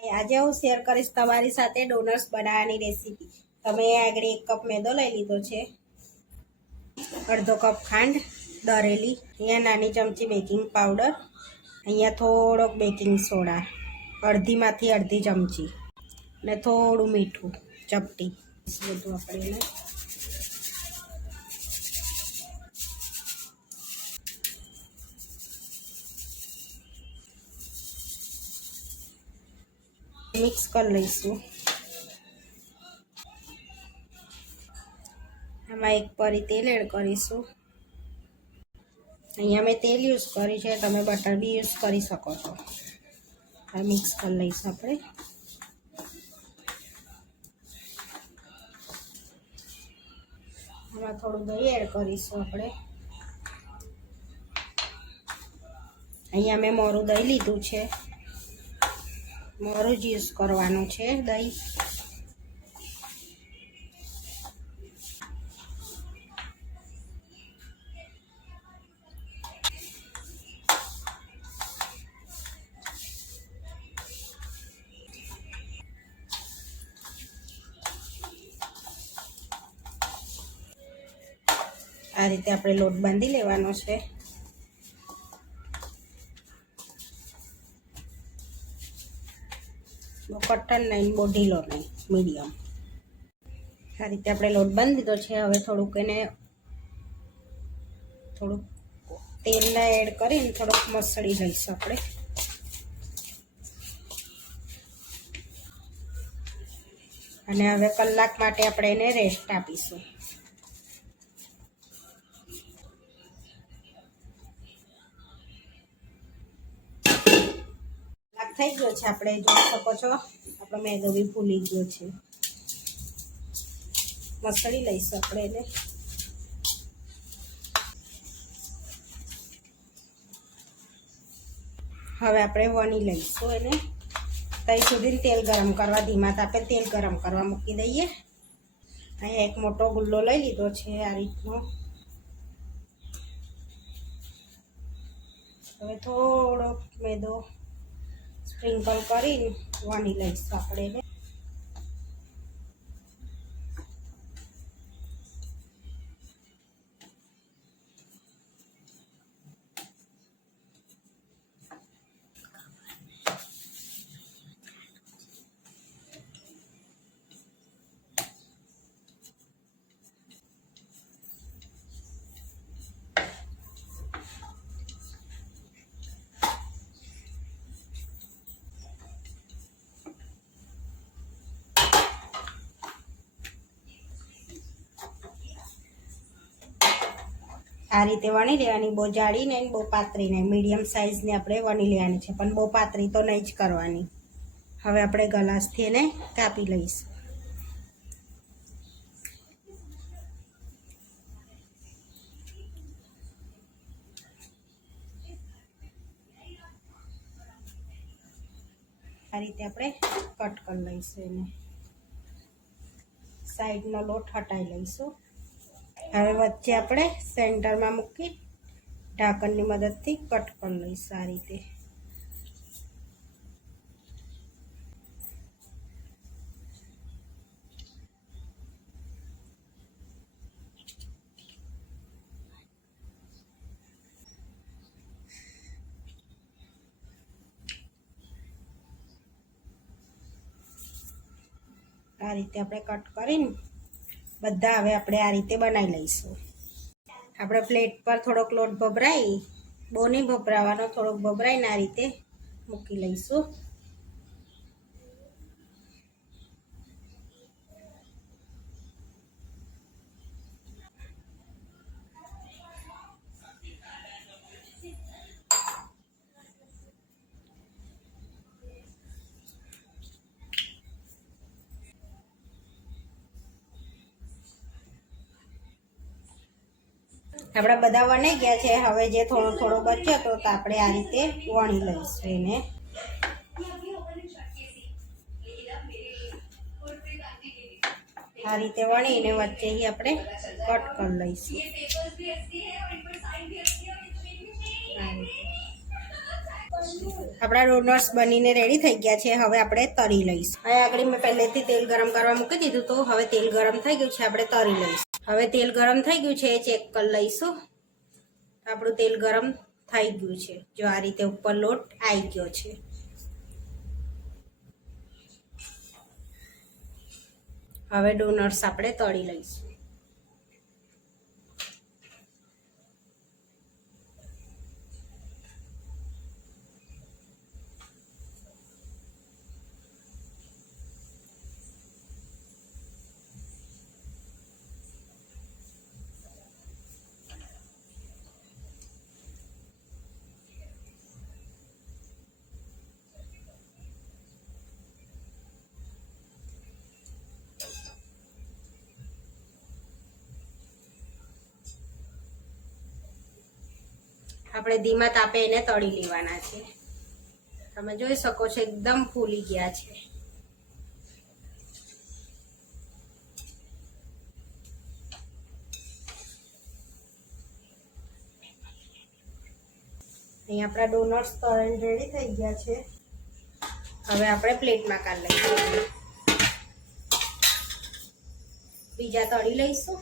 આજે હું શેર કરીશ તમારી સાથે ડોનટ્સ બનાવવાની રેસીપી। તમે આગળ 1 કપ મેદો લઈ લીધો છે, અડધો કપ ખાંડ દરેલી, અહીંયા નાની ચમચી બેકિંગ પાવડર, અહીંયા થોડોક બેકિંગ સોડા અડધીમાંથી અડધી ચમચી અને થોડું મીઠું ચપટી, બધું આપણે મિક્સ કરી લઈશું। આમાં 1 પરી તેલ એડ કરીશું। અહીંયા મેં તેલ યુઝ કરી છે, તમે બટર બી યુઝ કરી શકો છો। આ મિક્સ કરી લઈશું આપણે। આમાં થોડું દહીં એડ કરીશું આપણે। અહીંયા મેં મોરું દહીં લીધું છે, મોરું જ યુઝ કરવાનું છે દહીં। આ રીતે આપણે લોટ બાંધી લેવાનો છે। બહુ કઠણ નહીં, બહુ ઢીલો નહીં, મીડિયમ। આ રીતે આપણે લોટ બાંધી દીધો છે। હવે થોડુંક તેલને એડ કરીને થોડુંક મસળી લઈશું આપણે। અને હવે કલાક માટે આપણે એને રેસ્ટ આપીશું। થઈ ગયો છે, આપણે જોઈ શકો છો આપણો મેદો બી ફૂલી ગયો છે। મસળી લઈશું આપણે એને। હવે આપણે વણી લઈશું એને। ત્યાં સુધી તેલ ગરમ કરવા ધીમા તાપે તેલ ગરમ કરવા મૂકી દઈએ। અહીંયા એક મોટો ગુલ્લો લઈ લીધો છે આ રીતનો। હવે થોડો મેદો સ્પ્રિંકલ કરીને વણી લઈશું આપણે એને। આ રીતે વણી લેવાની, બહુ જાડી નહીં બહુ પાતળી નહીં, મીડિયમ સાઈઝની આપણે વણી લેવાની છે, પણ બહુ પાતળી તો નહીં જ કરવાની। હવે આપણે ગ્લાસથી એને કાપી લઈશું। આ રીતે આપણે કટ કરી લઈશું એને। સાઈડનો લોટ હટાવી લઈશું। હવે વચ્ચે આપણે સેન્ટરમાં મૂકી ઢાંકણની મદદથી કટ કરી લઈશું આ રીતે। આ રીતે આપણે કટ કરીને બધા હવે આપણે આ રીતે બનાવી લઈશું। આપણે પ્લેટ પર થોડોક લોટ ભભરાઈ, બહુ નહીં ભભરાવાનો, થોડોક ભભરાઈને આ રીતે મૂકી લઈશું। આપણા બધા વણાઈ ગયા છે। હવે જે થોડો થોડો બચ્યો તો આપણે આ રીતે વણી લઈશું એને। આ રીતે વણીને વચ્ચેથી આપણે કટ કરી લઈશું। આપણા ડોનટ્સ બનીને રેડી થઈ ગયા છે. હવે આપણે તળી લઈશું. અહીંયા આગળ મેં પહેલેથી તેલ ગરમ કરવા મૂકી દીધું તો હવે તેલ ગરમ થઈ ગયું છે, આપણે તળી લઈશું. હવે તેલ ગરમ થઈ ગયું છે, ચેક કરી લઈશું. આપણું તેલ ગરમ થઈ ગયું છે. જો આ રીતે ઉપર લોટ આવી ગયો છે. હવે ડોનટ્સ આપણે તળી લઈશું. આપણે ધીમા તાપે એને તળી લેવાના છે. તમે જોઈ શકો છો એકદમ ફૂલી ગયા છે. અહીં આપણા ડોનટ્સ તળીને રેડી થઈ ગયા છે. હવે આપણે પ્લેટમાં કાઢી લઈશું. બીજા તળી લઈશું.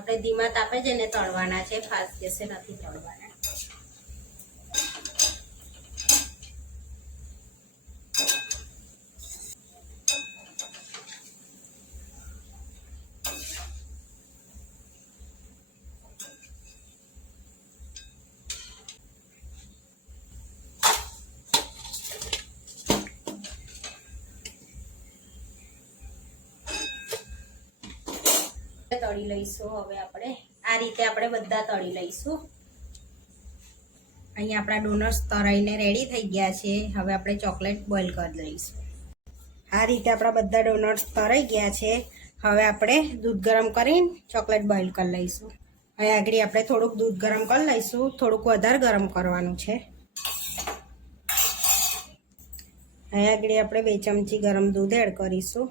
આપણે ધીમા તાપે જ એને તળવાના છે, ફાસ્ટ ગેસે નથી તળવાના. તળી લઈશું. હવે આપણે આ રીતે આપણે બધા તળી લઈશું. અહીંયા આપણા ડોનટ્સ તળાઈને રેડી થઈ ગયા છે. હવે આપણે ચોકલેટ બોઇલ કરી લઈશું. આ રીતે આપણા બધા ડોનટ્સ તળાઈ ગયા છે. હવે આપણે દૂધ ગરમ કરીને ચોકલેટ બોઇલ કરી લઈશું. અહીં આગળ આપણે થોડુંક દૂધ ગરમ કરી લઈશું. થોડુંક વધારે ગરમ કરવાનું છે. અહીં આગળ આપણે 2 ચમચી ગરમ દૂધ એડ કરીશું.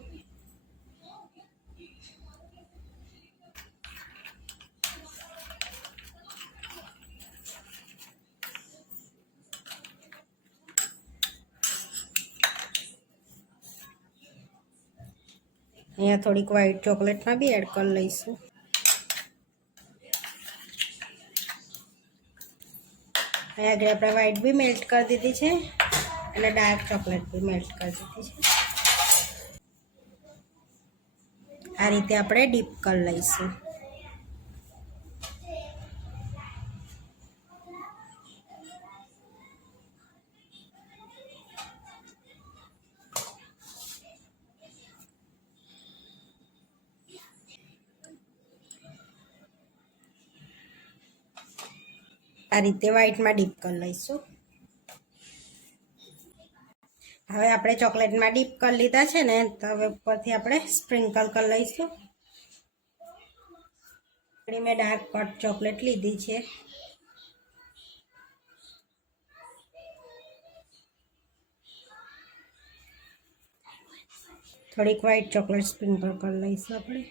અહીંયા થોડીક વ્હાઈટ ચોકલેટમાં બી એડ કરી લઈશું. અહીંયા આગળ આપણે વ્હાઈટ બી મેલ્ટ કરી દીધી છે અને ડાર્ક ચોકલેટ બી મેલ્ટ કરી દીધી છે. આ રીતે આપણે ડીપ કરી લઈશું. આ રીતે વ્હાઈટમાં ડીપ કરી લઈશું. હવે આપણે ચોકલેટમાં ડીપ કરી લીધા છે ને, તો હવે ઉપરથી આપણે સ્પ્રિંકલ કરી લઈશું. મેં ડાર્ક કટ ચોકલેટ લીધી છે. થોડીક વ્હાઈટ ચોકલેટ સ્પ્રિંકલ કરી લઈશું આપણે.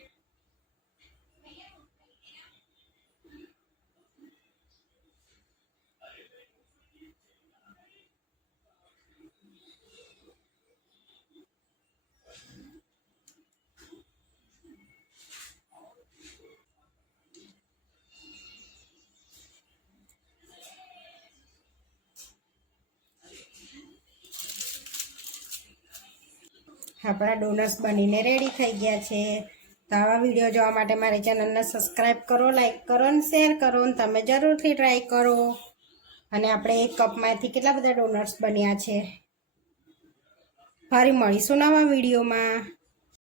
આપણા ડોનટ્સ બનીને રેડી થઈ ગયા છે. તો આવા વિડીયો જોવા માટે મારી ચેનલને સબસ્ક્રાઈબ કરો, લાઈક કરો અને શેર કરો. અને તમે જરૂરથી ટ્રાય કરો. અને આપણે એક કપમાંથી કેટલા બધા ડોનટ્સ બન્યા છે. ફરી મળીશું નવા વિડીયોમાં.